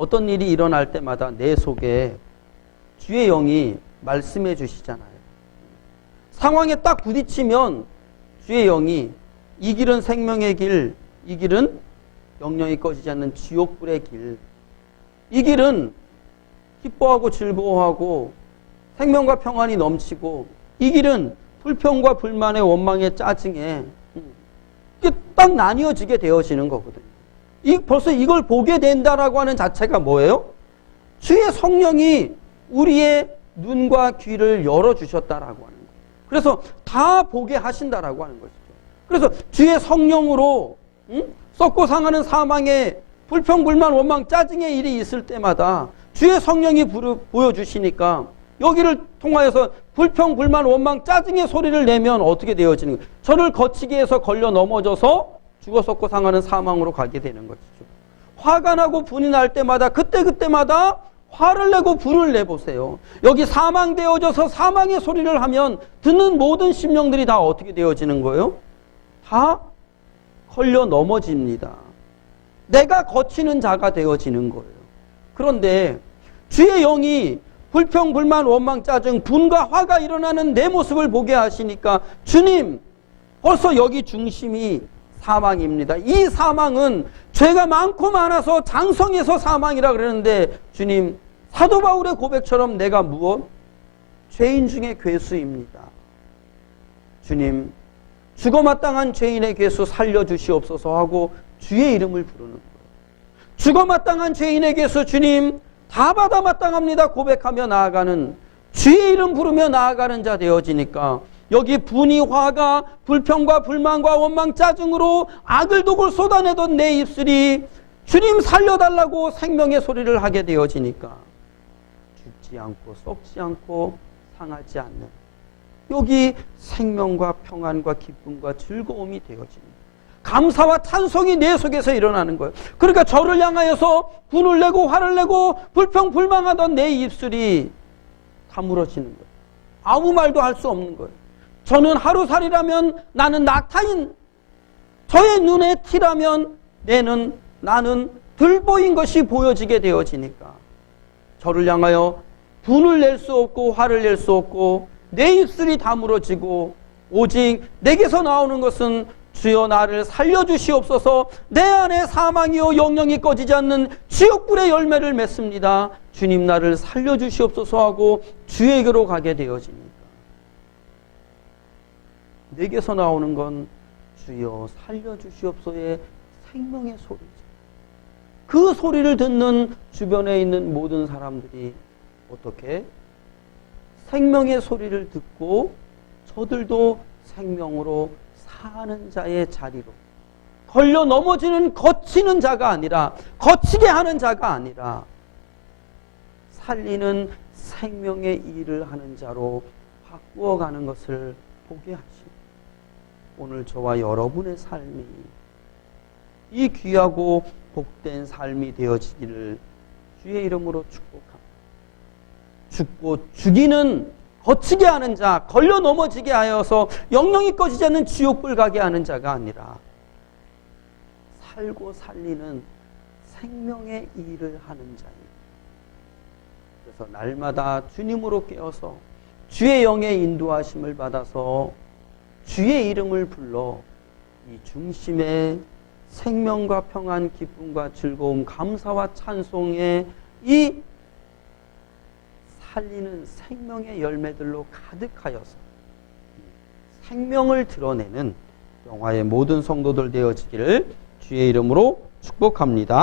어떤 일이 일어날 때마다 내 속에 주의 영이 말씀해 주시잖아요. 상황에 딱 부딪히면 주의 영이 이 길은 생명의 길, 이 길은 영영이 꺼지지 않는 지옥불의 길. 이 길은 기뻐하고 즐거워하고 생명과 평안이 넘치고 이 길은 불평과 불만의 원망의 짜증에 이게 딱 나뉘어지게 되어지는 거거든요. 이 벌써 이걸 보게 된다라고 하는 자체가 뭐예요? 주의 성령이 우리의 눈과 귀를 열어 주셨다라고 하는 거예요. 그래서 다 보게 하신다라고 하는 것이죠. 그래서 주의 성령으로 응? 썩고 상하는 사망에 불평, 불만, 원망, 짜증의 일이 있을 때마다 주의 성령이 부르, 보여주시니까 여기를 통하여서 불평, 불만, 원망, 짜증의 소리를 내면 어떻게 되어지는 거예요? 저를 거치게 해서 걸려 넘어져서 죽어 썩고 상하는 사망으로 가게 되는 것이죠. 화가 나고 분이 날 때마다 그때그때마다 화를 내고 불을 내보세요. 여기 사망되어져서 사망의 소리를 하면 듣는 모든 심령들이 다 어떻게 되어지는 거예요? 다 걸려 넘어집니다. 내가 거치는 자가 되어지는 거예요. 그런데 주의 영이 불평, 불만, 원망, 짜증, 분과 화가 일어나는 내 모습을 보게 하시니까 주님, 벌써 여기 중심이 사망입니다. 이 사망은 죄가 많고 많아서 장성해서 사망이라 그러는데 주님, 사도 바울의 고백처럼 내가 무엇? 죄인 중에 괴수입니다. 주님, 죽어 마땅한 죄인의 괴수 살려주시옵소서 하고 주의 이름을 부르는 거예요. 죽어 마땅한 죄인의 괴수 주님 다 받아 마땅합니다 고백하며 나아가는 주의 이름 부르며 나아가는 자 되어지니까 여기 분이 화가 불평과 불만과 원망 짜증으로 악을 독을 쏟아내던 내 입술이 주님 살려달라고 생명의 소리를 하게 되어지니까 죽지 않고 썩지 않고 상하지 않는 여기 생명과 평안과 기쁨과 즐거움이 되어집니다. 감사와 찬송이 내 속에서 일어나는 거예요. 그러니까 저를 향하여서 분을 내고 화를 내고 불평 불망하던 내 입술이 다물어지는 거예요. 아무 말도 할 수 없는 거예요. 저는 하루살이라면 나는 낙타인 저의 눈에 티라면 내는 나는 들보인 것이 보여지게 되어지니까 저를 향하여 분을 낼 수 없고 화를 낼 수 없고 내 입술이 다물어지고 오직 내게서 나오는 것은 주여 나를 살려주시옵소서 내 안에 사망이요 영영이 꺼지지 않는 지옥불의 열매를 맺습니다. 주님 나를 살려주시옵소서 하고 주에게로 가게 되어집니다. 내게서 나오는 건 주여 살려주시옵소의 생명의 소리죠. 그 소리를 듣는 주변에 있는 모든 사람들이 어떻게 생명의 소리를 듣고 저들도 생명으로 사는 자의 자리로 걸려 넘어지는 거치는 자가 아니라 거치게 하는 자가 아니라 살리는 생명의 일을 하는 자로 바꾸어 가는 것을 보게 하시고 오늘 저와 여러분의 삶이 이 귀하고 복된 삶이 되어지기를 주의 이름으로 축복합니다. 죽고 죽이는 거치게 하는 자, 걸려 넘어지게 하여서 영영이 꺼지지 않는 지옥불 가게 하는 자가 아니라 살고 살리는 생명의 일을 하는 자입니다. 그래서 날마다 주님으로 깨어서 주의 영의 인도하심을 받아서 주의 이름을 불러 이 중심에 생명과 평안, 기쁨과 즐거움, 감사와 찬송의 이 살리는 생명의 열매들로 가득하여서 생명을 드러내는 영화의 모든 성도들 되어지기를 주의 이름으로 축복합니다.